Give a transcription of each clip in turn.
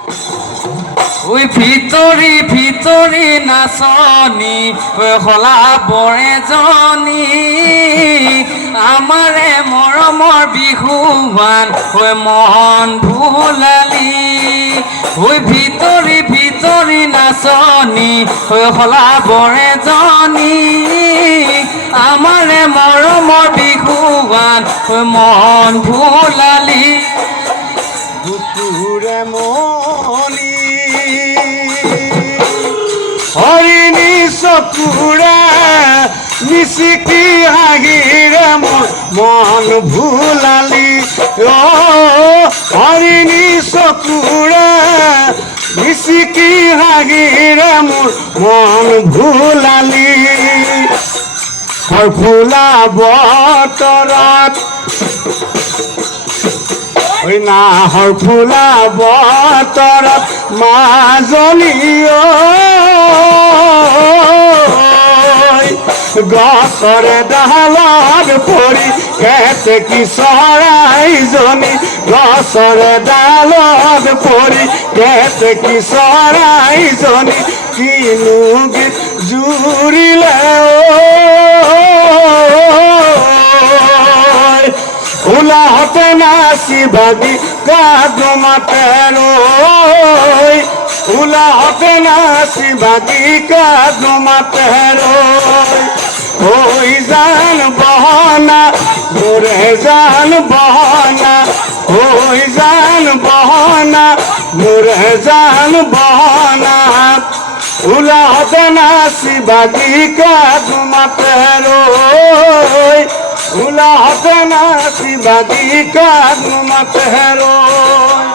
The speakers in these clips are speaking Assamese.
ওই ভিতৰি ভিতৰি নাচনি হলা বৰে জনী আমাৰে মৰমৰ বিহুৱান হৈ মন ভুলালি ওই ভিতৰি ভিতৰি নাচনি হলা বৰে জনী আমাৰে মৰমৰ বিহুৱান হৈ মন ভুলালি বুকুৰে মনি হৰিণী চকুৰে মিচিকি হাঁহিৰে মোৰ মন ভুলালি হৰিণী চকুৰে মিচিকি হাঁহিৰে মোৰ মন ভুলালি ফুলা বতৰত ওই নাহৰ ফুলা বতৰত মাজনী গছৰে ডালত পৰি কেতেকী চৰাইজনী গছৰে ডালত পৰি কেতেকী চৰাইজনী কিনো গীত জুৰিলে উলাহতে নাচি ভাগি কাদো মাতে রই উলাহতে নাচি ভাগি কাদো মাতে রই ওই জান বহনা মোরে জান বহনা ওই জান বহনা মোরে জান বহনা উলাহতে নাচি ভাগি কাদো মাতে রই উলাহতে নাচি ভাগি কাদো মাতে রই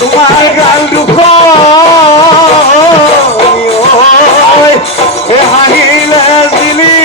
তোমার গাল দুঃখ হাহিলে দিলি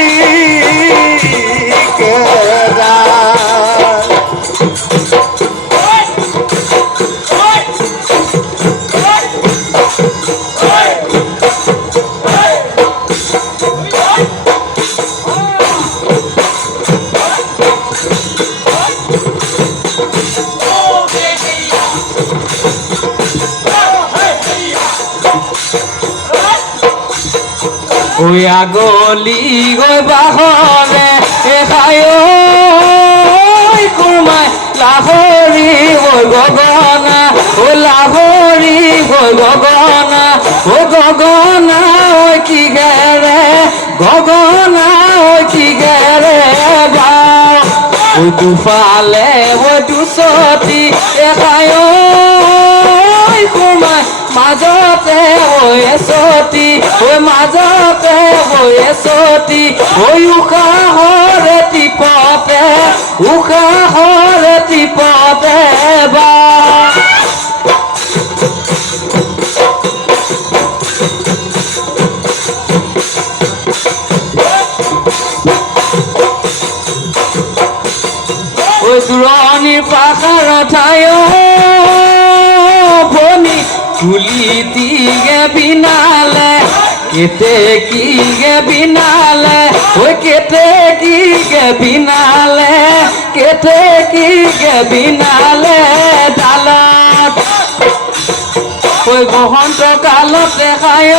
ওই আগলি গৈ বাহৰে এখাই কুৰমাই লাহৰি গৈ গগনা ও লাহৰি গৈ গগনা ও গগনা ঐ কি গেৰে গগনা ঐ কি গেৰে বাও ওই দুফালে ওই দুচতি এখাই কুৰমাই মাজতে হৈ এচতি ওই মাজতে হৈ এচতি ওই উশাহৰে টিপতে উশাহৰে টিপতে বা ওই দূৰণিৰ পাহাৰ ঠাই ভনী কুলিতিগে বিনালে কেতেকীগে বিনালে ওই কেতেকীগে বিনালে কেতেকীগে বিনালে ডালত ওই বসন্ত কালত দেখায়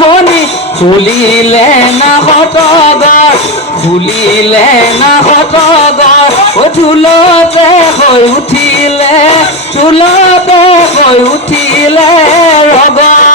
ভনী ফুলিলে না হতগৰ ফুলিলে না হতগৰ ও ঢোলতে হৈ উঠিলে ঢোলতে হৈ উঠিলে ৰগৰ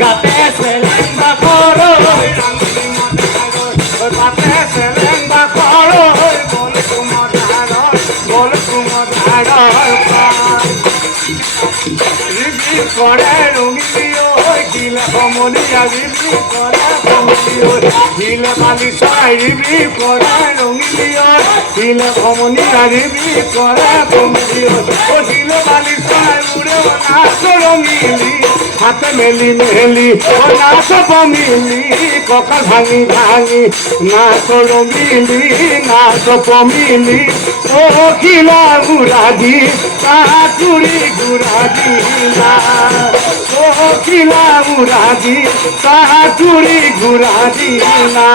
গাতে সেলেন্দা করো গাতে সেলেন্দা করো বল কুমধার রিবি করে রঙিলিও দিলে কমলিয়া রিবি করে কমলিও দিলে বালি সাই রিবি করে রঙিলিও দিলে কমলিয়া রিবি করে কমলিও ও দিলে বালি সাই উড়ে নাচ রঙিলি হাতে মেলি মেলি ও নাচ পমিলি ককাল ভাঙি ভাঙি নাচ রঙিলি নাচ পমিলি ও কিলা গুড়াদি কাকুড়ি গুড়াদি না ও কিলা গুড়াদি কাকুড়ি গুড়াদি না